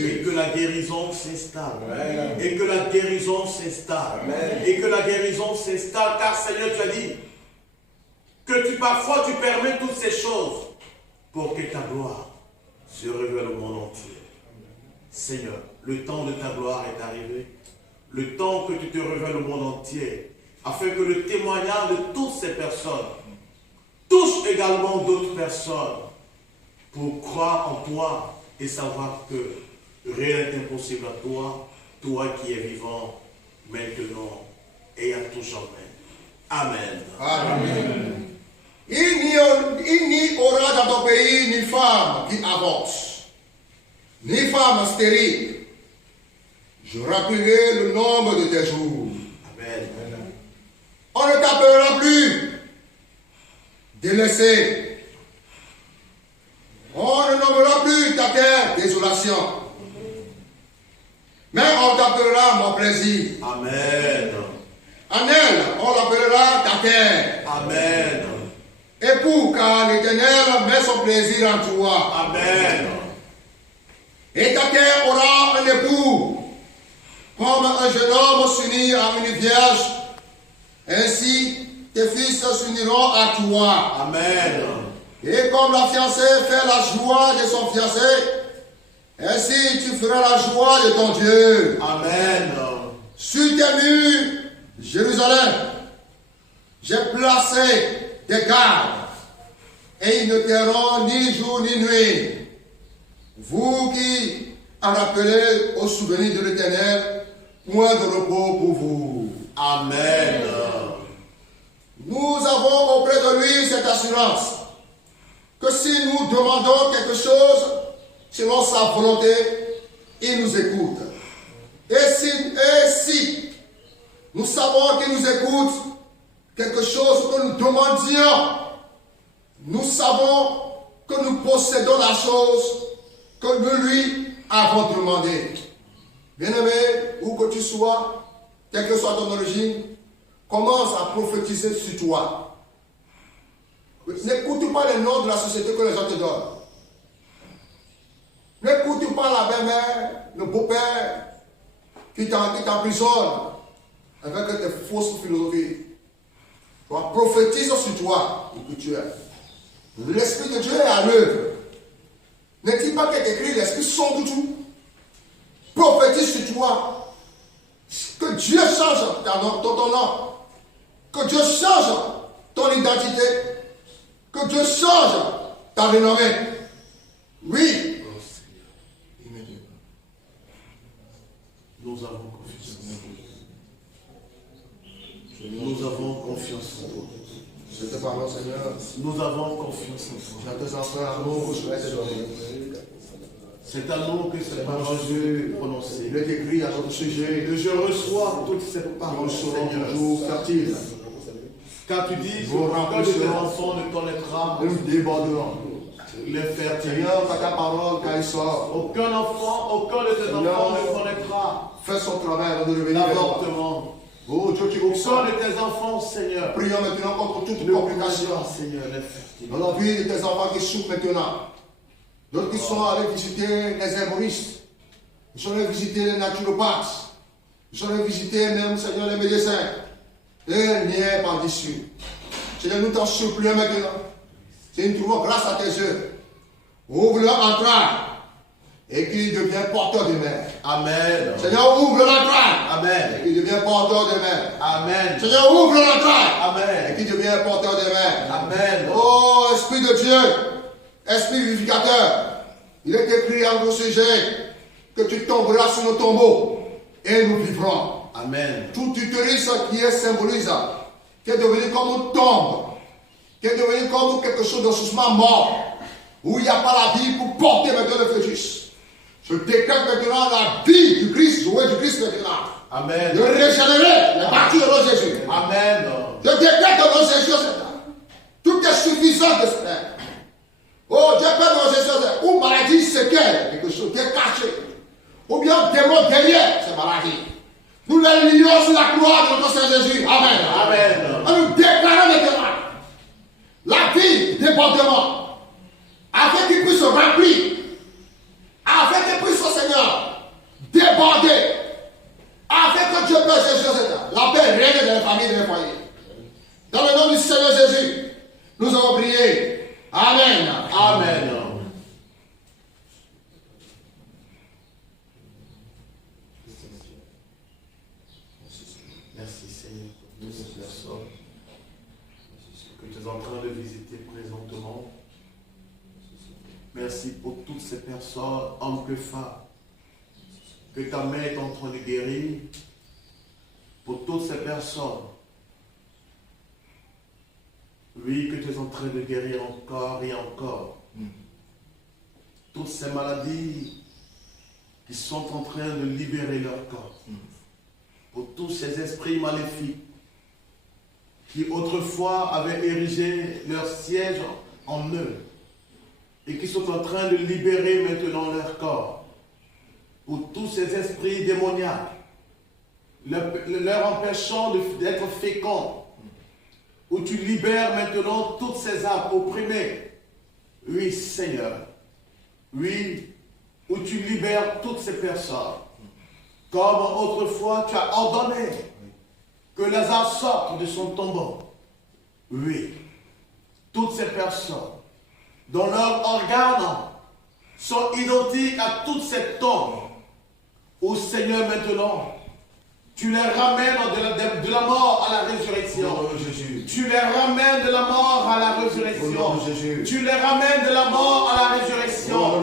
Et que la guérison s'installe. Et que la guérison s'installe. Et que la guérison s'installe. Car Seigneur, tu as dit que parfois tu permets toutes ces choses pour que ta gloire se révèle au monde entier. Seigneur, le temps de ta gloire est arrivé. Le temps que tu te révèles au monde entier. Afin que le témoignage de toutes ces personnes touche également d'autres personnes pour croire en toi et savoir que rien n'est impossible à toi, toi qui es vivant maintenant et à tout jamais. Amen. Amen. Il n'y aura dans ton pays ni femme qui avance, ni femme stérile. Je rappellerai le nombre de tes jours. Amen. On ne t'appellera plus délaissé. On ne nommera plus ta terre désolation. Mais on t'appellera mon plaisir. Amen. En elle, on l'appellera ta la terre. Amen. Époux, car l'Éternel met son plaisir en toi. Amen. Et ta terre aura un époux, comme un jeune homme s'unit à une vierge. Ainsi, tes fils s'uniront à toi. Amen. Et comme la fiancée fait la joie de son fiancé, ainsi tu feras la joie de ton Dieu. Amen. Sur tes murs, Jérusalem, j'ai placé des gardes, et ils ne tairont ni jour ni nuit. Vous qui en appelez au souvenir de l'Éternel, point de repos pour vous. Amen. Nous avons auprès de lui cette assurance que si nous demandons quelque chose selon sa volonté, il nous écoute. Et si nous savons qu'il nous écoute, quelque chose que nous demandions, nous savons que nous possédons la chose que nous lui avons demandé. Bien-aimé, où que tu sois, quelle que soit ton origine, commence à prophétiser sur toi. N'écoute pas les noms de la société que les gens te donnent. N'écoute pas la belle-mère, le beau-père qui t'emprisonne avec tes fausses philosophies. Tu prophétises sur toi où que tu es. L'Esprit de Dieu est à l'œuvre. N'est-il pas qu'il écrit l'Esprit sonde tout? Prophétise sur toi. Que Dieu change ton nom. Que Dieu change ton identité. Que Dieu change ta renommée. Oui. Nous avons confiance. Nous avons confiance en toi. Je te parle, Seigneur. Nous avons confiance en toi. J'ai tes enfants à nous, je vais te donner. C'est à nous que cette parole est prononcée. Il est écrit à notre sujet. Que je reçois toutes ces paroles, Nous serons Seigneur. toujours fertiles. Car tu dis, Nous aucun de tes remplissons. enfants ne connaîtra Nous déborderons. l'infertilité. Seigneur, par ta parole, quand il sort, Aucun enfant, aucun de tes enfants ne connaîtra fais son travail avant de revenir. l'avortement. Oh Dieu, tu Aucun comprends. de tes enfants, Seigneur, Prions maintenant contre toute ne complication. connaîtra, Seigneur, l'infertilité. Dans la vie de tes enfants qui souffrent maintenant. D'autres qui sont allés visiter les herboristes. Ils sont allés visiter les naturopathes. Ils sont allés visiter même, Seigneur, les médecins. Et il n'y a pas d'issue. Seigneur, nous t'en supplions maintenant. Si nous trouvons grâce à tes yeux, ouvre leur entraille et qu'il devient porteur de mère. Amen. Seigneur, ouvre l'entraille et Amen. qu'il devient porteur de mère. Amen. Seigneur, ouvre l'entraille et Amen. qu'il devient porteur de mère. Amen. Oh, Esprit de Dieu, Esprit vivificateur, il est écrit en vos sujets que tu tomberas sur nos tombeaux et nous vivrons. Amen. Tout utérus qui est symbolisé, qui est devenu comme une tombe, qui est devenu comme quelque chose de suspendu mort, où il n'y a pas la vie pour porter maintenant le fœtus. Je décrète maintenant la vie du Christ, jouer du Christ maintenant. Amen. De régénérer les parties de notre Jésus. Amen. Je décrète dans nos Jésus, tout est suffisant de ce faire. Oh, Dieu Père dans Jésus, ou maladie séquelle, quelque chose qui est caché, ou bien démon derrière ces maladies. Nous les lions sur la croix de notre Seigneur Jésus. Amen. Amen. Et nous déclarons maintenant la vie débordement, afin qu'il puisse se remplir, afin qu'il puisse, Seigneur, déborder, afin que Dieu Père Jésus, la paix règne dans les familles et dans les foyers. Dans le nom du Seigneur Jésus, nous avons prié. Amen. Amen. Merci Seigneur pour toutes ces personnes que tu es en train de visiter présentement. Merci pour toutes ces personnes, hommes que femmes, que ta main est en train de guérir. Pour toutes ces personnes, oui, que tu es en train de guérir encore et encore. Toutes ces maladies qui sont en train de libérer leur corps. Pour tous ces esprits maléfiques qui autrefois avaient érigé leur siège en eux et qui sont en train de libérer maintenant leur corps. Pour tous ces esprits démoniaques, leur empêchant d'être féconds, tu libères maintenant toutes ces âmes opprimées. Oui, Seigneur. Oui, où tu libères toutes ces personnes. Comme autrefois, tu as ordonné que Lazare sorte de son tombeau. Oui, toutes ces personnes dont leurs organes sont identiques à toutes ces tombes. Ô Seigneur, maintenant, tu les ramènes de la mort à la résurrection. Tu les ramènes de la mort à la résurrection. Tu les ramènes de la mort à la résurrection.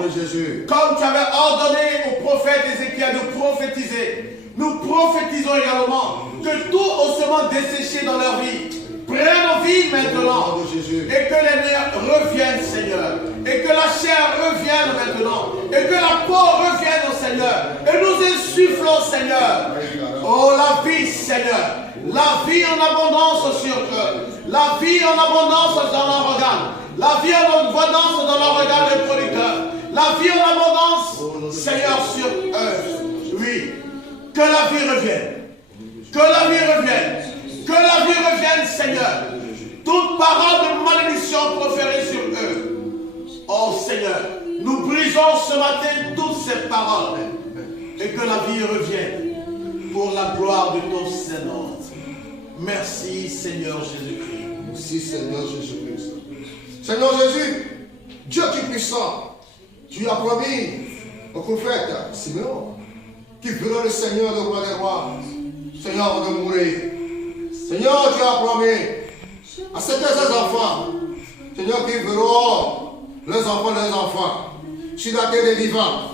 Comme tu avais ordonné au prophète Ézéchiel de prophétiser, nous prophétisons également que tout ossements desséché dans leur vie prennent vie maintenant. Et que les nerfs reviennent, Seigneur. Et que la chair revienne maintenant. Et que la peau revienne au Seigneur. Et nous insufflons, Seigneur. Oh, la vie, Seigneur. La vie en abondance sur eux. La vie en abondance dans leur organe. La vie en abondance dans leur organe reproducteur. La vie en abondance, Seigneur, sur eux. Oui. Que la vie revienne. Que la vie revienne. Que la vie revienne, Seigneur. Toute parole de malédiction proférée sur eux. Oh Seigneur, nous brisons ce matin toutes ces paroles. Et que la vie revienne pour la gloire de ton Saint-Nom. Merci Seigneur Jésus-Christ. Merci Seigneur Jésus-Christ. Seigneur Jésus, Dieu qui est puissant, tu as promis au prophète Simeon qui verra le Seigneur, le roi des rois, Seigneur, de mourir. Seigneur, tu as promis à certains enfants, Seigneur, qui verront leurs enfants sur la terre des vivants.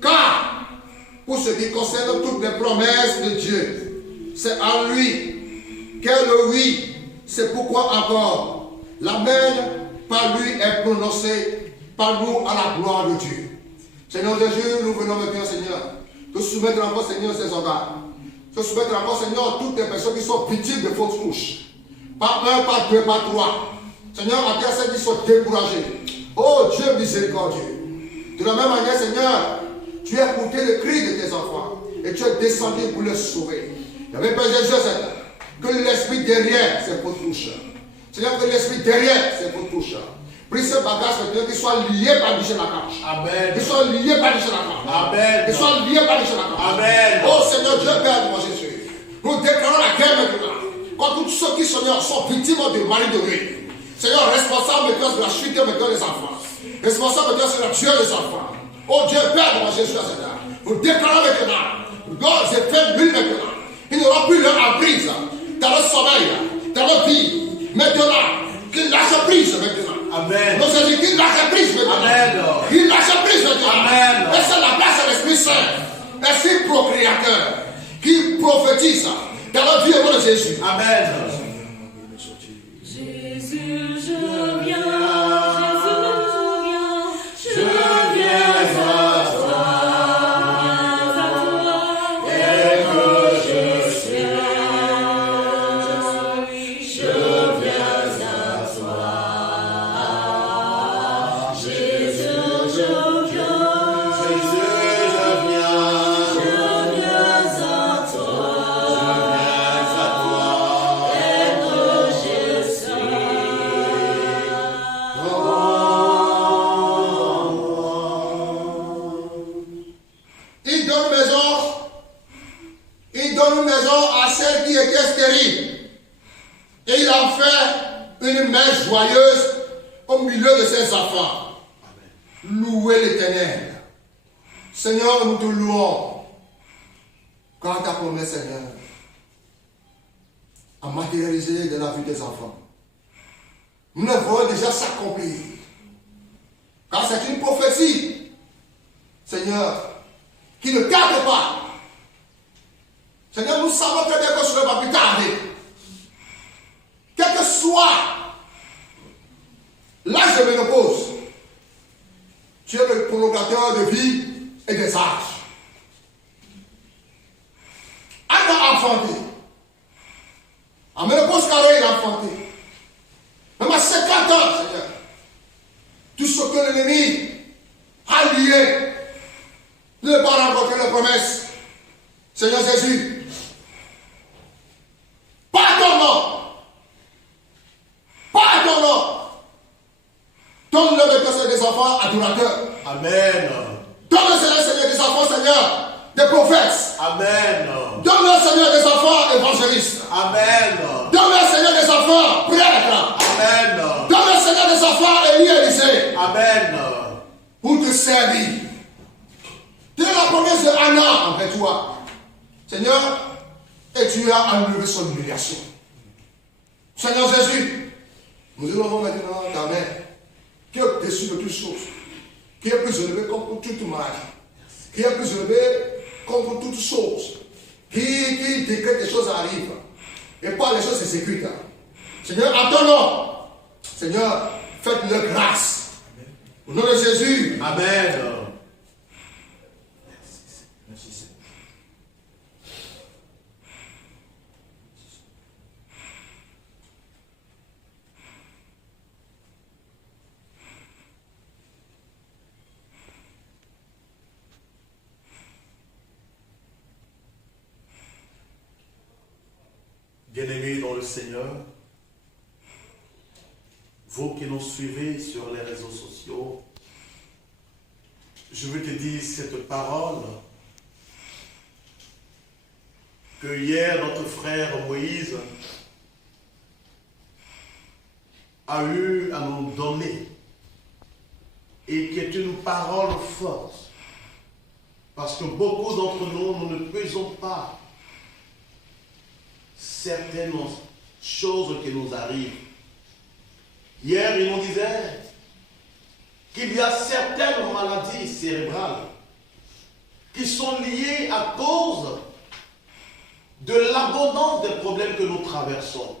Car, pour ce qui concerne toutes les promesses de Dieu, c'est en lui qu'est le oui. C'est pourquoi encore l'amen par lui est prononcé par nous à la gloire de Dieu. Seigneur Jésus, nous venons maintenant, Seigneur, te soumettre encore, Seigneur, ces organes. Te soumettre encore, Seigneur, toutes les personnes qui sont victimes de fausses couches. Pas un, pas deux, pas trois. Seigneur, en terre, celles qui sont découragées. Oh Dieu miséricordieux. De la même manière, Seigneur, tu as écouté le cri de tes enfants et tu es descendu pour les sauver. Il y avait Père Jésus, Seigneur, que l'esprit derrière ces fausses couches. Seigneur, que l'esprit derrière ces fausses couches. Prie ce bagage, Seigneur, qu'il soit lié par Michel Lacache. Amen. Qu'il soit lié par Michel Lacache. Amen. Qu'il soit lié par Michel Lacache. Amen. Oh Seigneur, Dieu Père de mon Jésus. Nous déclarons la guerre maintenant. Contre tous ceux qui, Seigneur, sont victimes de mari de ruine. Seigneur, responsable maintenant de la chute maintenant des enfants. Responsable maintenant sur la tueur des enfants. Oh Dieu Père de mon Jésus, Seigneur. Nous déclarons maintenant. Nos effets nuls maintenant. Ils n'auront plus leur emprise dans leur sommeil, dans leur vie. Maintenant, qu'ils lâchent prise maintenant. Amen. Nous disons qu'il lâche prise maintenant. Amen. Il lâche prise maintenant. Amen. Et c'est la place de l'Esprit Saint, l'Esprit procréateur, qui prophétise dans la vie au nom de Jésus. Amen. Jésus, je viens. Jésus, je viens. Je viens à toi. Et que je suis. Je viens à toi. Jésus, je viens. Il donne une maison à celle qui était stérile. Et il en fait une messe joyeuse au milieu de ses enfants. Louez l'Éternel. Seigneur, nous te louons. Car ta promesse, Seigneur, a matérialisé de la vie des enfants. Nous le voyons déjà s'accomplir. Car c'est une prophétie, Seigneur, qui ne tarde pas. Seigneur, nous savons que quelque chose va plus tarder. Quel que soit l'âge de ménopause, tu es le prolongateur de vie et des âges. Adam a enfanté. En ménopause, carré, il a enfanté. Même à 50 ans, Seigneur, tout ce que l'ennemi a lié ne va pas rencontrer la promesse. Seigneur Jésus, par ton nom, des enfants adorateurs. Amen. Donne-leur, Seigneur, des enfants, Seigneur, des prophètes. Amen. Donne-leur, Seigneur, des enfants évangélistes. Amen. Donne-leur, Seigneur, des enfants prêtres. Amen. Donne-leur, Seigneur, des enfants Élie et Élisée. Amen. Pour te servir. Tu es la promesse de Anna envers toi. Seigneur, et tu as enlevé son humiliation. Seigneur Jésus, nous élevons maintenant ta main, qui est au-dessus de toutes choses, qui est plus élevée contre toute maladie, qui est plus élevée contre toutes choses, qui décrète des choses arrivent, et pas les choses s'exécutent. Seigneur, en ton nom, Seigneur, faites-le grâce. Au nom de Jésus. Amen. Bien-aimés dans le Seigneur, vous qui nous suivez sur les réseaux sociaux, je veux te dire cette parole que hier notre frère Moïse a eu à nous donner et qui est une parole forte parce que beaucoup d'entre nous, nous ne pesons pas certaines choses qui nous arrivent. Hier, il nous disait qu'il y a certaines maladies cérébrales qui sont liées à cause de l'abondance des problèmes que nous traversons.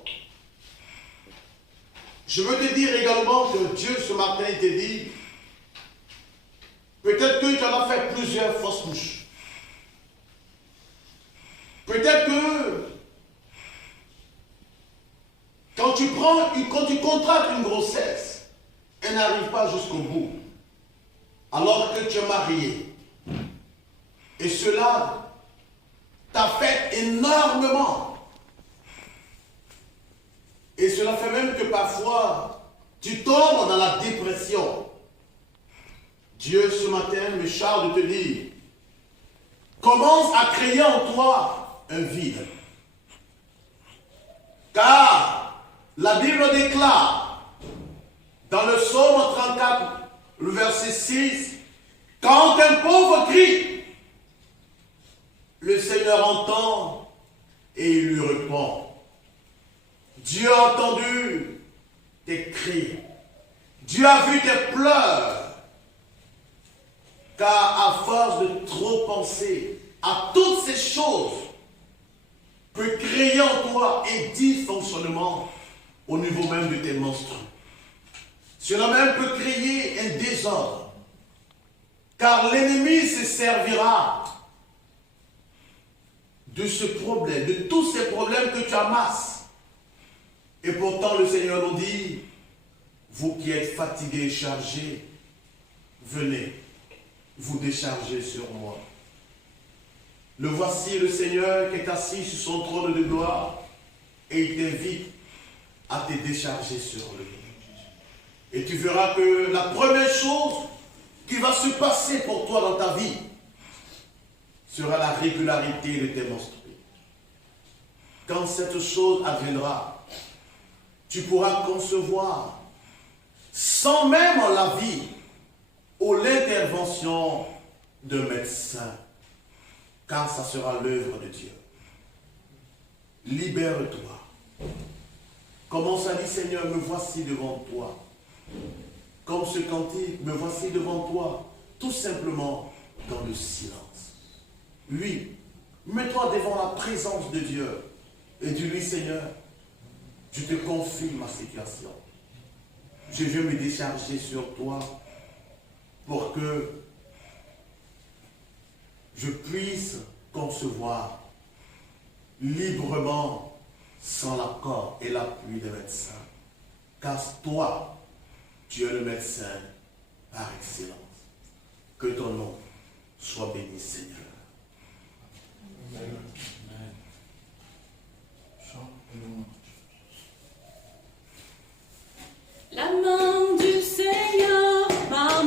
Je veux te dire également que Dieu ce matin te dit, peut-être que tu en as fait plusieurs fausses couches. Peut-être que quand tu contractes une grossesse, elle n'arrive pas jusqu'au bout. Alors que tu es marié. Et cela t'affecte énormément. Et cela fait même que parfois, tu tombes dans la dépression. Dieu ce matin me charge de te dire, commence à créer en toi un vide. Car la Bible déclare dans le psaume 34, le verset 6, quand un pauvre crie, le Seigneur entend et il lui répond. Dieu a entendu tes cris. Dieu a vu tes pleurs. Car à force de trop penser à toutes ces choses, peut créer en toi un dysfonctionnement au niveau même de tes menstrues. Cela même peut créer un désordre. Car l'ennemi se servira de ce problème, de tous ces problèmes que tu amasses. Et pourtant le Seigneur nous dit, vous qui êtes fatigués et chargés, venez vous décharger sur moi. Le voici le Seigneur qui est assis sur son trône de gloire et il t'invite à te décharger sur lui. Et tu verras que la première chose qui va se passer pour toi dans ta vie sera la régularité de tes menstrues. Quand cette chose adviendra, tu pourras concevoir sans même l'avis ou l'intervention de médecins, car ça sera l'œuvre de Dieu. Libère-toi. Commence à dire, Seigneur, me voici devant toi. Comme ce cantique, me voici devant toi, tout simplement dans le silence. Oui, mets-toi devant la présence de Dieu et dis-lui, Seigneur, je te confie ma situation. Je veux me décharger sur toi pour que je puisse concevoir librement sans l'accord et l'appui des médecins. Car toi, tu es le médecin par excellence. Que ton nom soit béni, Seigneur. Amen. La main du Seigneur m'a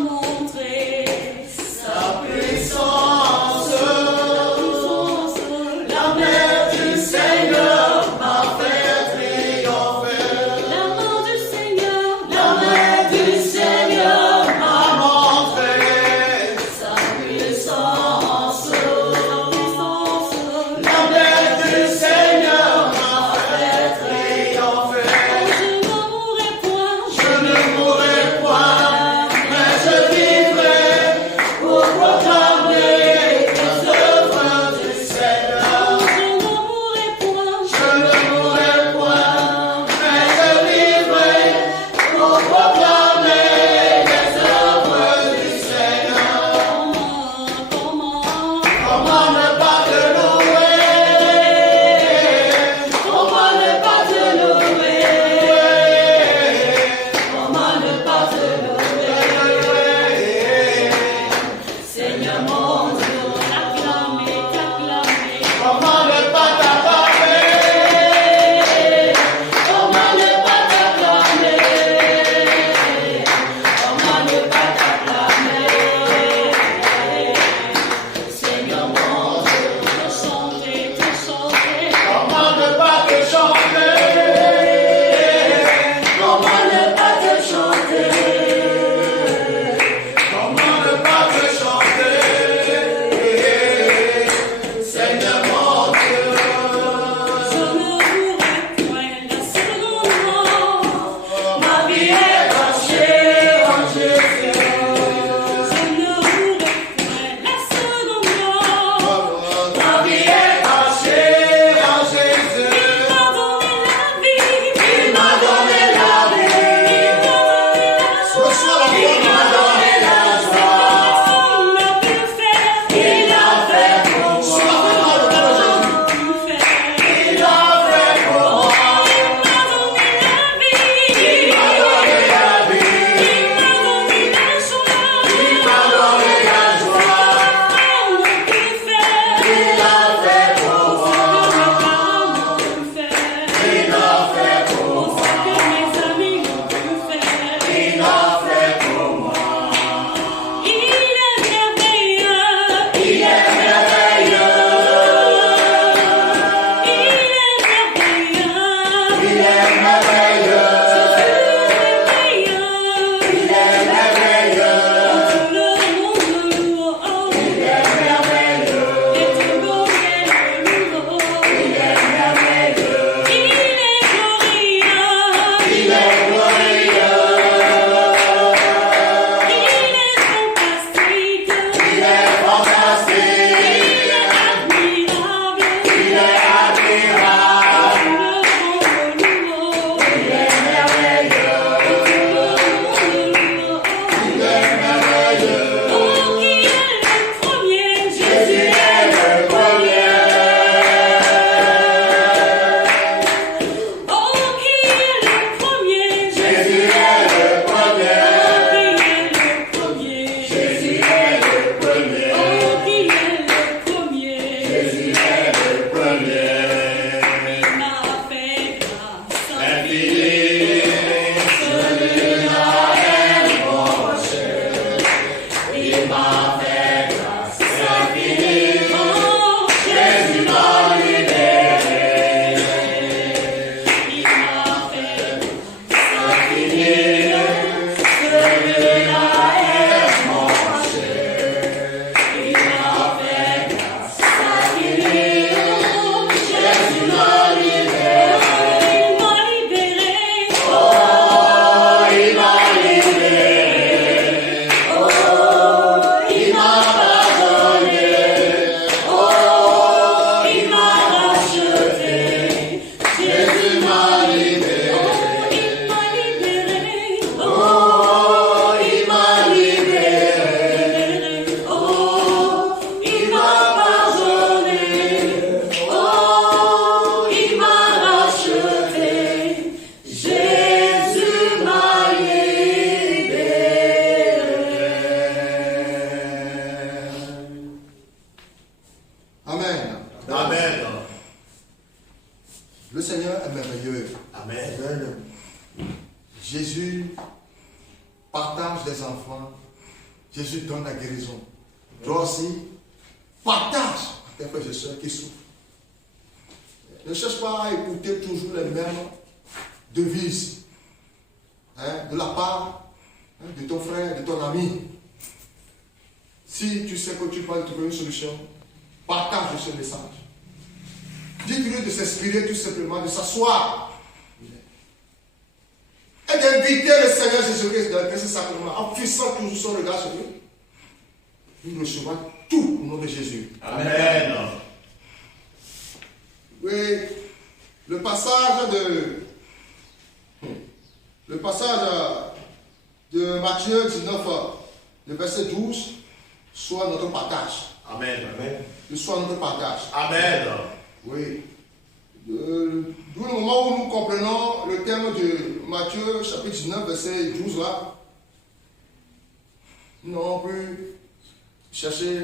Jésus partage des enfants. Jésus donne la guérison. Toi aussi, partage à tes frères et sœurs qui souffrent. Ne cherche pas à écouter toujours les mêmes devises de la part de ton frère, de ton ami. Si tu sais que tu peux trouver une solution, partage ce message. Dites-lui de s'inspirer tout simplement, de s'asseoir et d'inviter le Seigneur Jésus-Christ dans ce sacrement en fixant toujours son regard sur lui. Il recevra tout au nom de Jésus. Amen. Oui, le passage de Matthieu 19, le verset 12, soit notre partage. Amen. Soit notre partage. Amen. Oui. D'où le moment où nous comprenons le thème de Matthieu, chapitre 19, verset 12 là, nous n'avons plus cherché à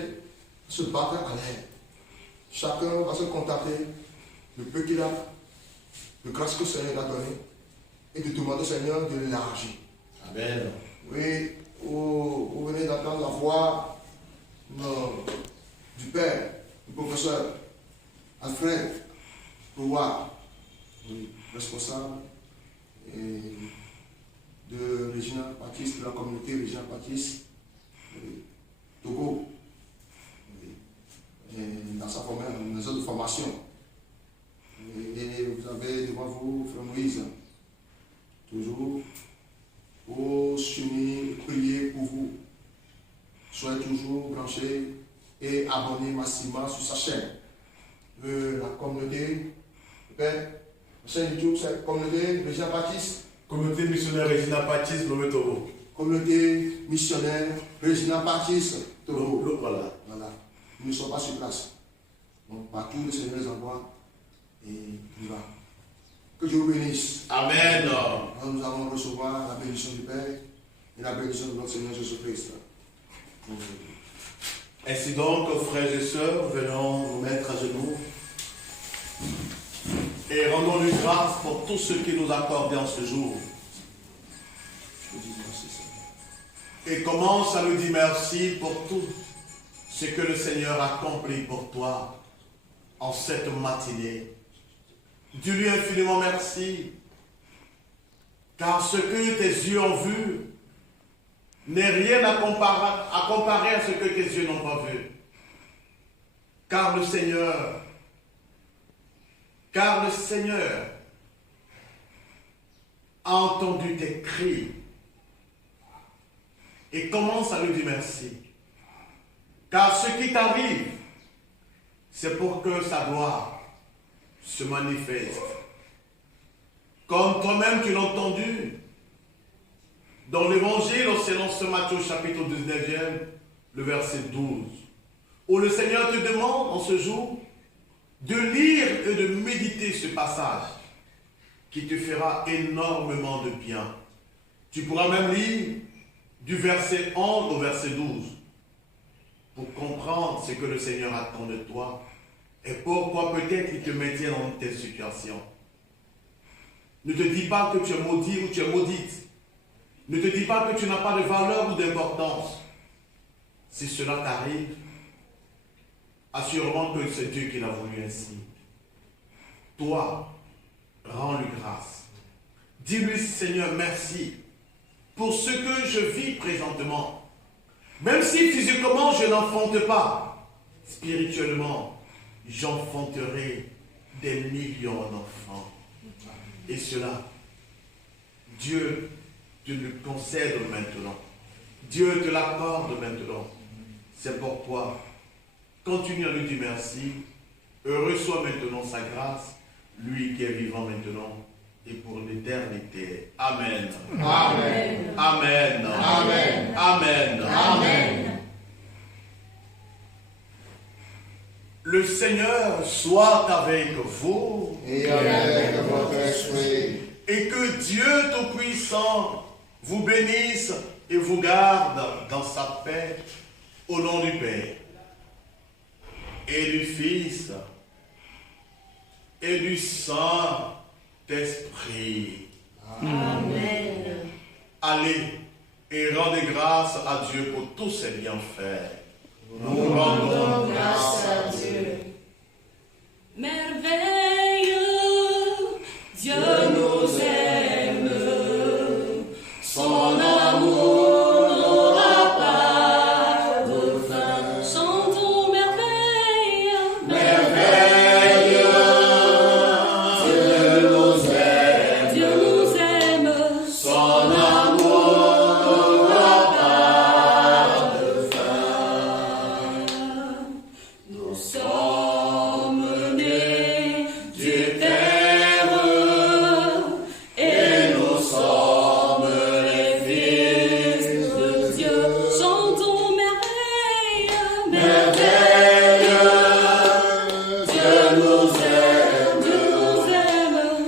se battre à l'air. Chacun va se contenter de peu qu'il a, de grâce que le Seigneur a donné, et de demander au Seigneur de l'élargir. Amen. Oui, vous venez d'entendre la voix du Père, du professeur Alfred Pouvoir, oui, responsable de Regina Baptiste, de la communauté Regina Baptiste, Togo, dans sa maison de formation. Et vous avez devant vous, Frère Moïse, toujours pour s'unir, prier pour vous. Soyez toujours branchés et abonnés massivement sur sa chaîne. La communauté, chaîne YouTube, c'est la communauté Regina Baptiste. Communauté missionnaire Regina Baptiste, Lomé Togo. Communauté missionnaire Regina Baptiste, Togo. Voilà. Nous ne sommes pas sur place. Donc, partout, le Seigneur les envoie et il va. Que Dieu vous bénisse. Amen. Alors, nous allons recevoir la bénédiction du Père et la bénédiction de notre Seigneur Jésus-Christ. Ainsi donc, frères et sœurs, venons nous mettre à genoux et rendons-lui grâce pour tout ce qu'il nous a accordé en ce jour. Je vous dis merci, Seigneur. Et commence à lui dire merci pour tout ce que le Seigneur a accompli pour toi en cette matinée. Dis-lui infiniment merci, car ce que tes yeux ont vu n'est rien à comparer à ce que tes yeux n'ont pas vu. Car le Seigneur a entendu tes cris et commence à lui dire merci. Car ce qui t'arrive, c'est pour que sa gloire se manifeste. Comme toi-même tu l'as entendu dans l'évangile selon ce Matthieu chapitre 19e, le verset 12, où le Seigneur te demande en ce jour de lire et de méditer ce passage qui te fera énormément de bien. Tu pourras même lire du verset 11 au verset 12 pour comprendre ce que le Seigneur attend de toi et pourquoi peut-être il te maintient dans telle situation. Ne te dis pas que tu es maudit ou tu es maudite. Ne te dis pas que tu n'as pas de valeur ou d'importance. Si cela t'arrive, assurément que c'est Dieu qui l'a voulu ainsi. Toi, rends-lui grâce. Dis-lui, Seigneur, merci pour ce que je vis présentement. Même si physiquement je n'enfante pas, spirituellement, j'enfanterai des millions d'enfants. Et cela, Dieu te le concède maintenant. Dieu te l'accorde maintenant. C'est pourquoi, continue à lui dire merci et reçois maintenant sa grâce, lui qui est vivant maintenant et pour l'éternité. Amen. Amen. Amen. Amen. Amen. Amen. Le Seigneur soit avec vous Et avec votre esprit. et que Dieu Tout-Puissant vous bénisse et vous garde dans sa paix au nom du Père et du Fils et du Saint-Esprit. Amen. allez et rendez grâce à Dieu pour tous ses bienfaits. Nous rendons grâce à Dieu. Merveilleux, Dieu nous aime, son amour n'aura pas de fin. Chantons merveilleux, merveilleux, Dieu nous aime, son amour n'aura pas de fin. Nous sommes nés du Père et nous sommes les fils de Dieu. Chantons merveilleux, merveilleux, Dieu nous aime,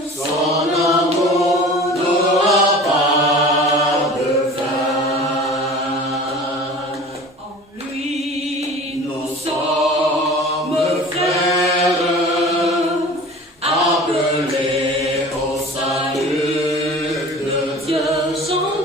son amour n'aura pas de fin. En lui nous sommes frères, appelés au salut de Dieu. Chantons